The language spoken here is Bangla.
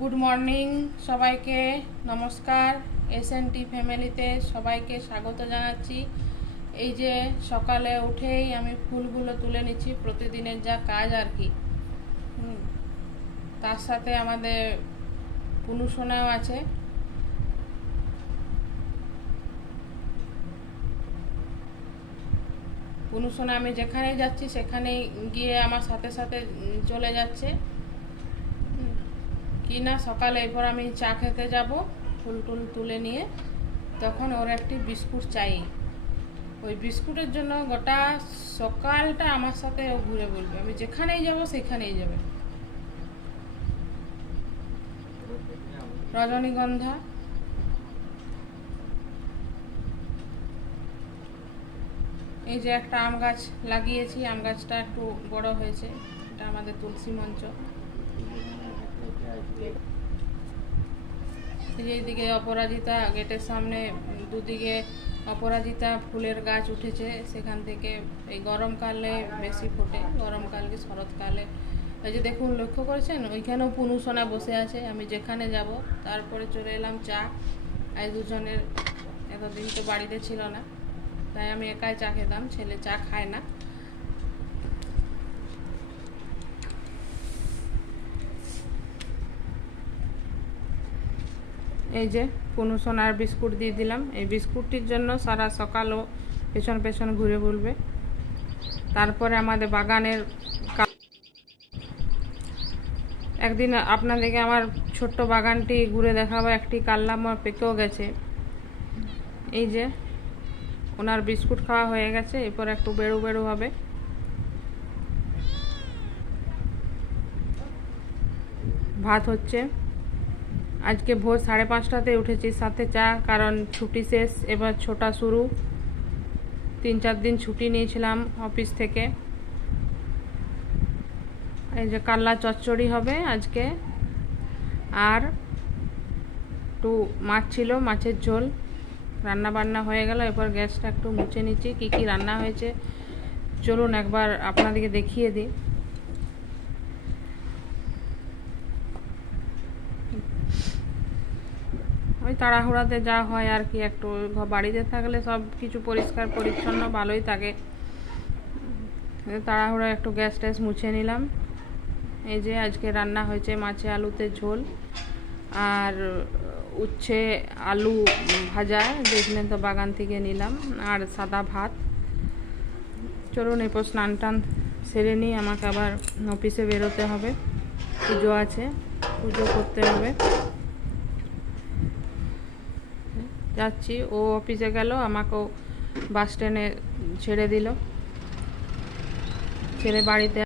গুড মর্নিং সবাইকে নমস্কার। এস এন টি ফ্যামিলিতে সবাইকে স্বাগত জানাচ্ছি। এই যে সকালে উঠেই আমি ফুলগুলো তুলে নিচ্ছি, প্রতিদিনের যা কাজ আর কি। তার সাথে আমাদের পুনুসোনাও আছে। পুনুসোনা আমি যেখানেই যাচ্ছি, সেখানেই গিয়ে আমার সাথে সাথে চলে যাচ্ছে। কি না, সকালে এরপর আমি চা খেতে যাব, ফুল টুল তুলে নিয়ে। তখন ওর একটি বিস্কুট চাই। ওই বিস্কুটের জন্য গোটা সকালটা আমার সাথে ও ঘুরে বলবে। আমি যেখানেই যাব, সেখানেই যাবে। রজনীগন্ধা। এই যে একটা আম গাছ লাগিয়েছি, আম গাছটা একটু বড় হয়েছে। এটা আমাদের তুলসী মঞ্চ। এই এইদিকে অপরাজিতা, গেটের সামনে দুদিকে অপরাজিতা, ফুলের গাছ উঠেছে সেখান থেকে। এই গরমকালে বেশি ফোটে গরমকাল কি শরৎকালে। এই যে দেখুন, লক্ষ্য করেছেন? ওইখানেও পুনুসোনা বসে আছে, আমি যেখানে যাব, তারপরে চলে এলাম চা। এই দুজনের এতদিন তো বাড়িতে ছিল না, তাই আমি একাই চা খেতাম, ছেলে চা খায় না। এই যে কোনো সোনার বিস্কুট দিয়ে দিলাম। এই বিস্কুটটির জন্য সারা সকালও পেছন পেছন ঘুরে বলবে। তারপরে আমাদের বাগানের একদিন আপনাদেরকে আমার ছোট্ট বাগানটি ঘুরে দেখাবো। একটি কাল্লা আমার পেকেও গেছে। এই যে ওনার বিস্কুট খাওয়া হয়ে গেছে। এরপর একটু বেরো বেরো হবে। ভাত হচ্ছে। আজকে ভোর সাড়ে পাঁচটাতে উঠেছি সাথে চা, কারণ ছুটি শেষ, এবার ছোটা শুরু। তিন চার দিন ছুটি নিয়েছিলাম অফিস থেকে। এই যে কাল্লা চচ্চড়ি হবে আজকে। আর একটু মাছ ছিল, মাছের ঝোল। রান্না বান্না হয়ে গেল, এরপর গ্যাসটা একটু মুছে নিচ্ছি। কী কী রান্না হয়েছে, চলুন একবার আপনাদেরকে দেখিয়ে দিই। ওই তাড়াহুড়াতে যা হয় আর কি, একটু বাড়িতে থাকলে সব কিছু পরিষ্কার, পরিচ্ছন্ন, ভালোই থাকে। তাড়াহুড়া একটু গ্যাস ট্যাস মুছে নিলাম। এই যে আজকে রান্না হয়েছে মাছে আলুতে ঝোল আর উচ্ছে আলু ভাজা, দেখলেন তো বাগান থেকে নিলাম। আর সাদা ভাত। চলুন এরপর স্নান টান সেরে নিই, আমাকে আবার অফিসে বেরোতে হবে। পুজো আছে, পুজো করতে হবে। যাচ্ছি। ও অফিসে গেল আমাকেও বাস স্ট্যান্ডে ছেড়ে দিল। ছেড়ে বাড়িতে